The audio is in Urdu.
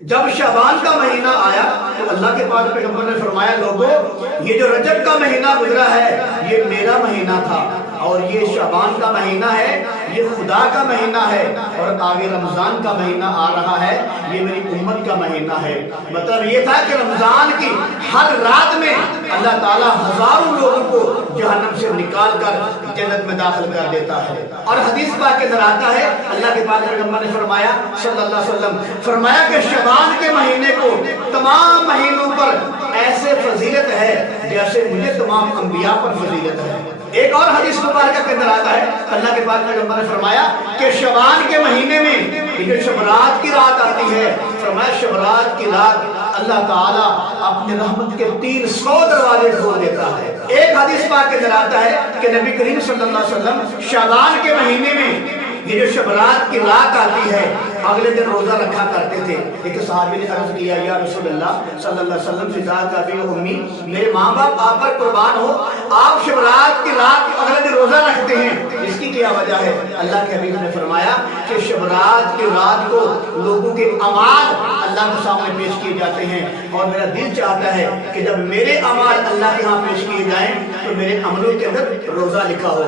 جب شعبان کا مہینہ آیا تو اللہ کے پاک پیغمبر نے فرمایا لوگوں یہ جو رجب کا مہینہ گزرا ہے یہ میرا مہینہ تھا اور یہ شعبان کا مہینہ ہے یہ خدا کا مہینہ ہے اور آگے رمضان کا مہینہ آ رہا ہے یہ میری امت کا مہینہ ہے۔ مطلب یہ تھا کہ رمضان کی ہر رات میں اللہ تعالیٰ ہزاروں لوگوں کو جہنم سے نکال کر جنت میں داخل کر دیتا ہے۔ اور حدیث پاک کے اندر آتا ہے اللہ کے پاک پیغمبر نے فرمایا صلی اللہ علیہ وسلم فرمایا کہ شعبان کے مہینے کو تمام مہینوں پر ایسے فضیلت ہے جیسے مجھے تمام انبیاء پر فضیلت ہے۔ ایک اور حدیث مبارکہ کے اندر آتا ہے اللہ کے پاک پیغمبر نے فرمایا کہ شعبان کے مہینے میں جو شبرات کی رات آتی ہے فرمایا شبرات کی رات اللہ تعالیٰ اپنے رحمت کے 300 دروازے کھول دیتا ہے۔ ایک حدیث پاک کے اندر آتا ہے کہ نبی کریم صلی اللہ علیہ وسلم شعبان کے مہینے میں یہ جو شبرات کی رات آتی ہے اگلے دن روزہ رکھا کرتے تھے۔ ایک صحابی نے عرض کیا یا رسول اللہ صلی اللہ علیہ وسلم فداک ابی و امی میرے ماں باپ آپ پر قربان ہو آپ شبرات کی رات اگلے دن روزہ رکھتے ہیں اس کی کیا وجہ ہے؟ اللہ کے حبیب نے فرمایا کہ شبرات کی رات کو لوگوں کے اعمال اللہ کے سامنے پیش کیے جاتے ہیں اور میرا دل چاہتا ہے کہ جب میرے اعمال اللہ کے ہاں پیش کیے جائیں تو میرے عملوں کے اندر روزہ لکھا ہو۔